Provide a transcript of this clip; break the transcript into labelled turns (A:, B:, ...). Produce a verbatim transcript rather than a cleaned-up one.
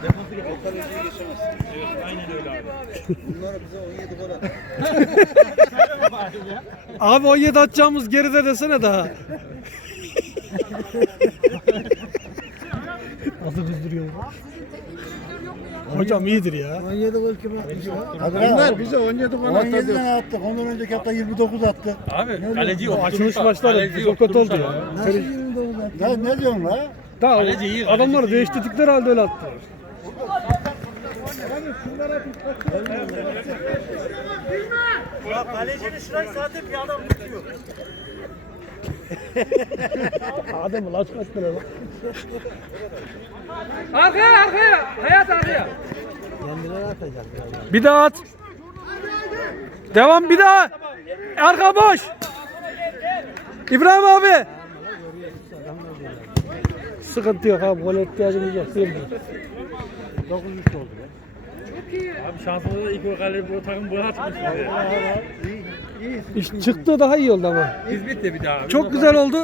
A: Defansdaki kaleciyi geçemezsin.
B: Evet, aynen öyle abi.
A: Bunlar bize on yedi gol attı.
C: Abi on yedi atacağımız geride desene daha. Nasıl kızdırıyor? Hocam iyidir ya.
D: on yedi gol kim atmış ya?
A: Bunlar bize on yedi gol
D: on
A: attı.
D: yedi tane attık. Ondan önceki hafta yirmi dokuz attık.
B: Abi kaleci
C: O
B: yok.
C: açılış maçları çok kötü oldu ya.
D: Nasıl yirmi dokuz attık? Ne, ne diyorsun la?
C: Daha
B: Kaleci iyi, kaleci
C: adamları
B: iyi.
C: değiştirdikleri halde öyle attılar.
E: Kalecinin şurayı zaten bir adam tutuyor.
C: Adamı laç kattılar bak.
E: Arkaya arkaya. Hayat arkaya.
D: Kendileri atacak.
C: Bir daha at. Devam bir daha. Arka boş. İbrahim abi. Sıkıntı yok abi. Gol ihtiyacımız yok.
D: dokuz üç oldu.
B: Abi şansımıza da ilk o kaleci bu takım bunu atmış.
C: İş çıktı daha iyi oldu ama.
B: Hizmet de bir daha.
C: Çok güzel oldu.